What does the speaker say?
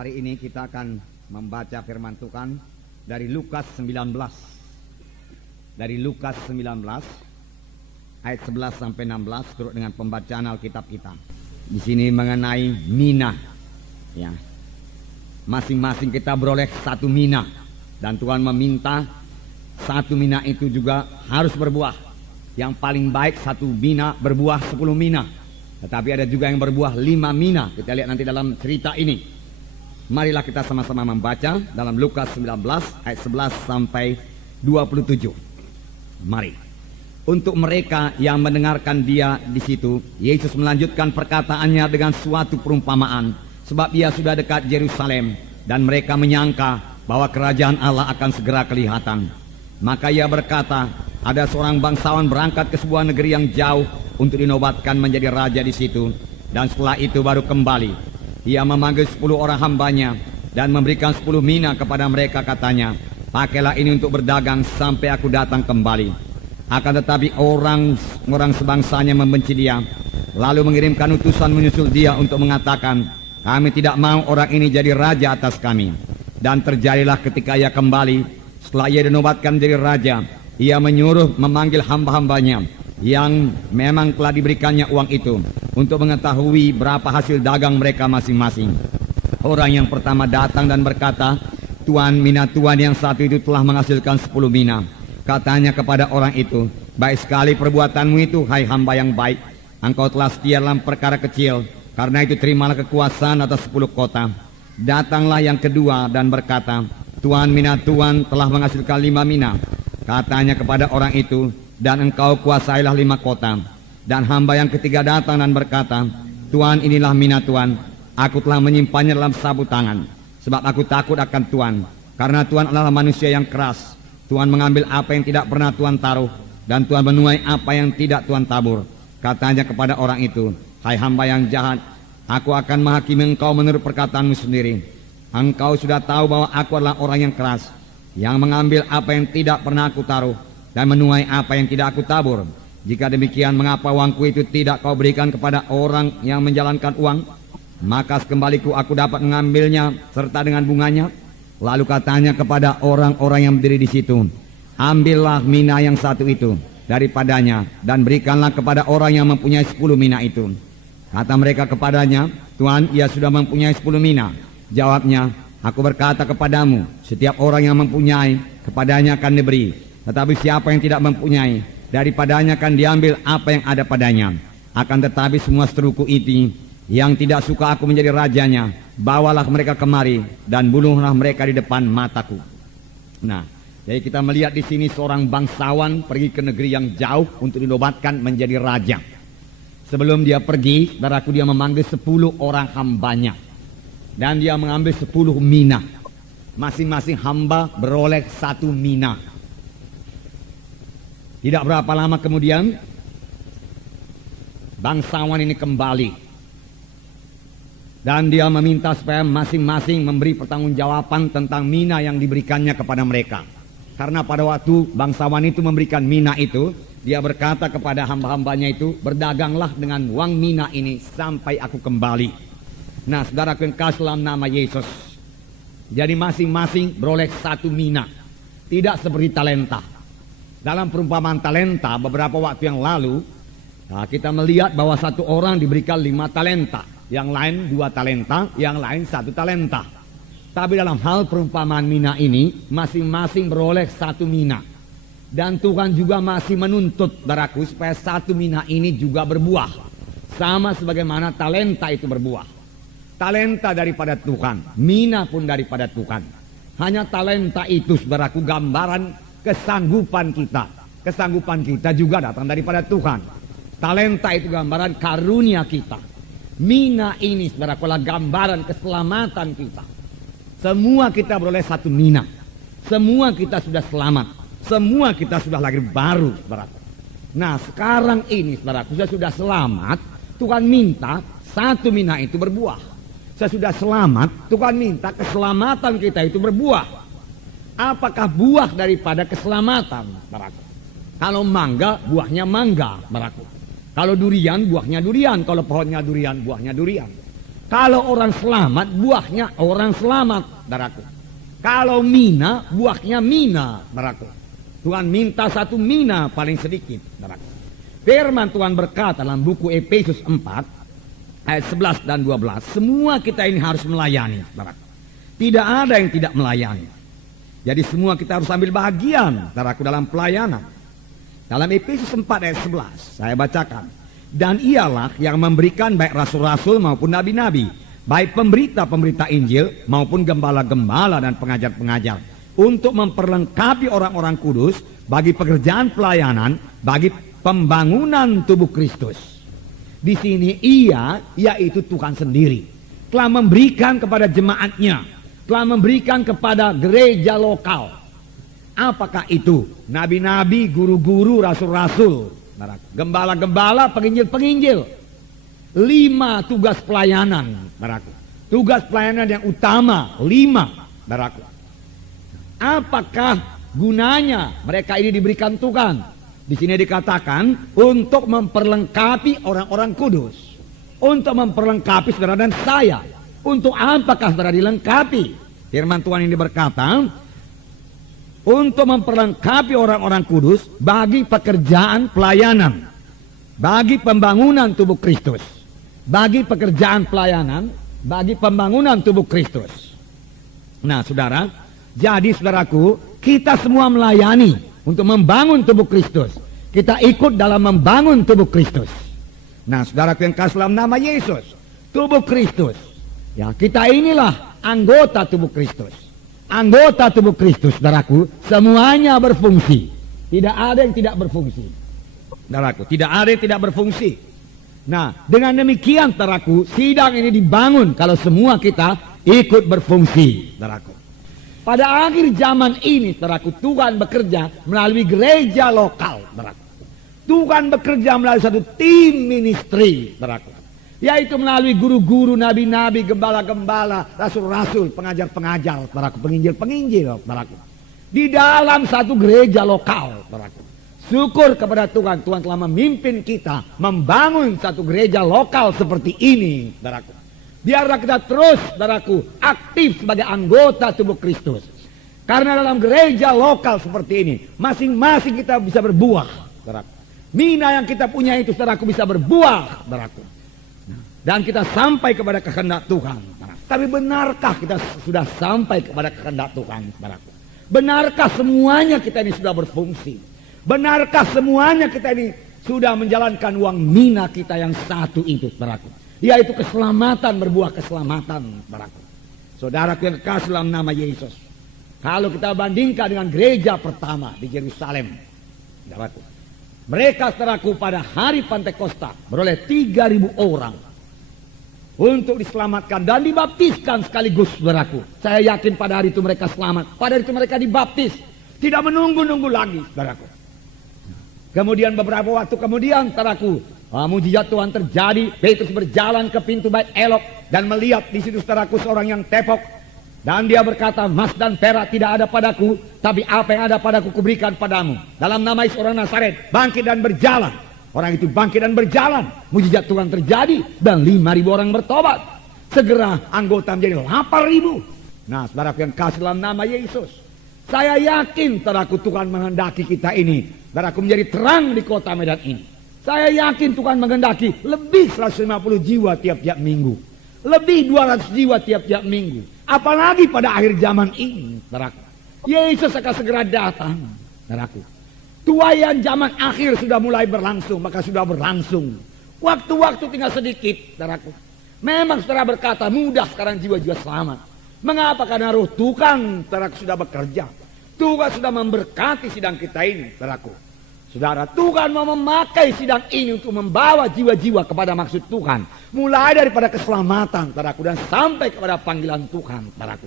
Hari ini kita akan membaca firman Tuhan dari Lukas 19. Dari Lukas 19 ayat 11 sampai 16 turut dengan pembacaan Alkitab kita. Di sini mengenai mina. Ya. Masing-masing kita beroleh satu mina dan Tuhan meminta satu mina itu juga harus berbuah. Yang paling baik satu mina berbuah 10 mina. Tetapi ada juga yang berbuah 5 mina. Kita lihat nanti dalam cerita ini. Marilah kita sama-sama membaca dalam Lukas 19 ayat 11 sampai 27. Mari. Untuk mereka yang mendengarkan dia di situ, Yesus melanjutkan perkataannya dengan suatu perumpamaan, sebab ia sudah dekat Yerusalem dan mereka menyangka bahwa kerajaan Allah akan segera kelihatan. Maka ia berkata, ada seorang bangsawan berangkat ke sebuah negeri yang jauh untuk dinobatkan menjadi raja di situ, dan setelah itu baru kembali. Ia memanggil 10 orang hambanya dan memberikan 10 mina kepada mereka, katanya, pakailah ini untuk berdagang sampai aku datang kembali. Akan tetapi orang sebangsanya membenci dia, lalu mengirimkan utusan menyusul dia untuk mengatakan, kami tidak mau orang ini jadi raja atas kami. Dan terjadilah ketika ia kembali, setelah ia dinobatkan menjadi raja, ia menyuruh memanggil hamba-hambanya yang memang telah diberikannya uang itu untuk mengetahui berapa hasil dagang mereka masing-masing. Orang yang pertama datang dan berkata, Tuan, mina Tuan yang satu itu telah menghasilkan 10 mina. Katanya kepada orang itu, baik sekali perbuatanmu itu, hai hamba yang baik. Engkau telah setia dalam perkara kecil, karena itu terimalah kekuasaan atas 10 kota. Datanglah yang kedua dan berkata, Tuan, mina Tuan telah menghasilkan 5 mina. Katanya kepada orang itu, dan engkau kuasailah 5 kota. Dan hamba yang ketiga datang dan berkata, Tuan, inilah mina Tuan, aku telah menyimpannya dalam sabut tangan, sebab aku takut akan Tuan, karena Tuan adalah manusia yang keras. Tuan mengambil apa yang tidak pernah Tuan taruh, dan Tuan menuai apa yang tidak Tuan tabur. Katanya kepada orang itu, hai hamba yang jahat, aku akan menghakimi engkau menurut perkataanmu sendiri. Engkau sudah tahu bahwa aku adalah orang yang keras, yang mengambil apa yang tidak pernah aku taruh, dan menuai apa yang tidak aku tabur. Jika demikian, mengapa uangku itu tidak kau berikan kepada orang yang menjalankan uang? Maka sekembaliku aku dapat mengambilnya serta dengan bunganya. Lalu katanya kepada orang-orang yang berdiri di situ, ambillah mina yang satu itu daripadanya dan berikanlah kepada orang yang mempunyai 10 mina itu. Kata mereka kepadanya, Tuan, ia sudah mempunyai 10 mina. Jawabnya, aku berkata kepadamu, setiap orang yang mempunyai, kepadanya akan diberi. Tetapi siapa yang tidak mempunyai, daripadanya akan diambil apa yang ada padanya. Akan tetapi semua seteruku itu yang tidak suka aku menjadi rajanya, bawalah mereka kemari dan bunuhlah mereka di depan mataku. Nah, jadi kita melihat di sini seorang bangsawan pergi ke negeri yang jauh untuk dinobatkan menjadi raja. Sebelum dia pergi, saudaraku, dia memanggil 10 orang hambanya dan dia mengambil 10 mina. Masing-masing hamba beroleh 1 mina. Tidak berapa lama kemudian, bangsawan ini kembali. Dan dia meminta supaya masing-masing memberi pertanggungjawaban tentang mina yang diberikannya kepada mereka. Karena pada waktu bangsawan itu memberikan mina itu, dia berkata kepada hamba-hambanya itu, berdaganglah dengan uang mina ini sampai aku kembali. Nah, saudaraku yang kasih dalam nama Yesus, jadi masing-masing beroleh 1 mina. Tidak seperti talenta. Dalam perumpamaan talenta beberapa waktu yang lalu, kita melihat bahwa satu orang diberikan 5 talenta, yang lain 2 talenta, yang lain 1 talenta. Tapi dalam hal perumpamaan mina ini, masing-masing beroleh 1 mina. Dan Tuhan juga masih menuntut, saudaraku, supaya 1 mina ini juga berbuah, sama sebagaimana talenta itu berbuah. Talenta daripada Tuhan, mina pun daripada Tuhan. Hanya talenta itu, saudaraku, gambaran kesanggupan kita. Kesanggupan kita juga datang daripada Tuhan. Talenta itu gambaran karunia kita. Mina ini, saudaraku, adalah gambaran keselamatan kita. Semua kita beroleh 1 mina. Semua kita sudah selamat. Semua kita sudah lahir baru, saudaraku. Nah, sekarang ini, saudaraku, saya sudah selamat. Tuhan minta 1 mina itu berbuah. Saya sudah selamat. Tuhan minta keselamatan kita itu berbuah. Apakah buah daripada keselamatan, saudaraku? Kalau mangga, buahnya mangga, saudaraku. Kalau durian, buahnya durian. Kalau pohonnya durian, buahnya durian. Kalau orang selamat, buahnya orang selamat, saudaraku. Kalau mina, buahnya mina, saudaraku. Tuhan minta satu mina paling sedikit, saudaraku. Firman Tuhan berkata dalam buku Efesus 4 ayat 11 dan 12, semua kita ini harus melayani, saudaraku. Tidak ada yang tidak melayani. Jadi semua kita harus ambil bagian, saudaraku, dalam pelayanan. Dalam Efesus 4 ayat 11 saya bacakan. Dan ialah yang memberikan baik rasul-rasul maupun nabi-nabi, baik pemberita-pemberita Injil maupun gembala-gembala dan pengajar-pengajar, untuk memperlengkapi orang-orang kudus bagi pekerjaan pelayanan, bagi pembangunan tubuh Kristus. Di sini ia, yaitu Tuhan sendiri, telah memberikan kepada jemaatnya, telah memberikan kepada gereja lokal. Apakah itu? Nabi-nabi, guru-guru, rasul-rasul, gembala-gembala, penginjil-penginjil. 5 tugas pelayanan, saudaraku. Tugas pelayanan yang utama 5, saudaraku. Apakah gunanya mereka ini diberikan Tuhan? Di sini dikatakan untuk memperlengkapi orang-orang kudus, untuk memperlengkapi saudara dan saya. Untuk apakah saudara dilengkapi? Firman Tuhan ini berkata, untuk memperlengkapi orang-orang kudus bagi pekerjaan pelayanan, bagi pembangunan tubuh Kristus, bagi pekerjaan pelayanan, bagi pembangunan tubuh Kristus. Nah, saudara, jadi saudaraku, kita semua melayani untuk membangun tubuh Kristus. Kita ikut dalam membangun tubuh Kristus. Nah, saudaraku yang kasih dalam nama Yesus, tubuh Kristus. Ya, kita inilah anggota tubuh Kristus. Anggota tubuh Kristus, saudaraku, semuanya berfungsi. Tidak ada yang tidak berfungsi. Saudaraku, tidak ada yang tidak berfungsi. Nah, dengan demikian, saudaraku, sidang ini dibangun kalau semua kita ikut berfungsi, saudaraku. Pada akhir zaman ini, saudaraku, Tuhan bekerja melalui gereja lokal, saudaraku. Tuhan bekerja melalui satu tim ministry, saudaraku. Yaitu melalui guru-guru, nabi-nabi, gembala-gembala, rasul-rasul, pengajar-pengajar, saudaraku, penginjil-penginjil, saudaraku. Di dalam satu gereja lokal, saudaraku. Syukur kepada Tuhan, Tuhan telah memimpin kita membangun satu gereja lokal seperti ini, saudaraku. Biarlah kita terus, saudaraku, aktif sebagai anggota tubuh Kristus. Karena dalam gereja lokal seperti ini, masing-masing kita bisa berbuah, saudaraku. Mina yang kita punya itu, saudaraku, bisa berbuah, saudaraku. Dan kita sampai kepada kehendak Tuhan. Tapi benarkah kita sudah sampai kepada kehendak Tuhan, saudaraku? Benarkah semuanya kita ini sudah berfungsi? Benarkah semuanya kita ini sudah menjalankan uang mina kita yang satu itu, saudaraku? Yaitu keselamatan, berbuah keselamatan, saudaraku. Saudaraku yang kekasih dalam nama Yesus. Kalau kita bandingkan dengan gereja pertama di Yerusalem, saudaraku, mereka, saudaraku, pada hari Pantekosta beroleh 3.000 orang untuk diselamatkan dan dibaptiskan sekaligus, saudaraku. Saya yakin pada hari itu mereka selamat. Pada hari itu mereka dibaptis. Tidak menunggu-nunggu lagi, saudaraku. Kemudian beberapa waktu kemudian, saudaraku, mujizat Tuhan terjadi. Petrus berjalan ke pintu bait Elok dan melihat di situ, saudaraku, seorang yang tepok. Dan dia berkata, emas dan perak tidak ada padaku, tapi apa yang ada padaku kuberikan padamu. Dalam nama Yesus orang Nazaret, bangkit dan berjalan. Orang itu bangkit dan berjalan. Mujizat Tuhan terjadi dan 5.000 orang bertobat. Segera anggota menjadi 8.000. Nah, saudaraku yang kasih dalam nama Yesus, saya yakin, saudaraku, Tuhan menghendaki kita ini, saudaraku, menjadi terang di kota Medan ini. Saya yakin Tuhan menghendaki lebih 150 jiwa tiap-tiap minggu, lebih 200 jiwa tiap-tiap minggu. Apalagi pada akhir zaman ini, saudaraku, Yesus akan segera datang, saudaraku. Tuaian zaman akhir sudah mulai berlangsung, maka sudah berlangsung. Waktu-waktu tinggal sedikit, saudaraku. Memang saudara berkata, mudah sekarang jiwa-jiwa selamat. Mengapa? Karena roh Tuhan, saudaraku, sudah bekerja. Tuhan sudah memberkati sidang kita ini, saudaraku. Saudara, Tuhan mau memakai sidang ini untuk membawa jiwa-jiwa kepada maksud Tuhan. Mulai daripada keselamatan, saudaraku, dan sampai kepada panggilan Tuhan, saudaraku.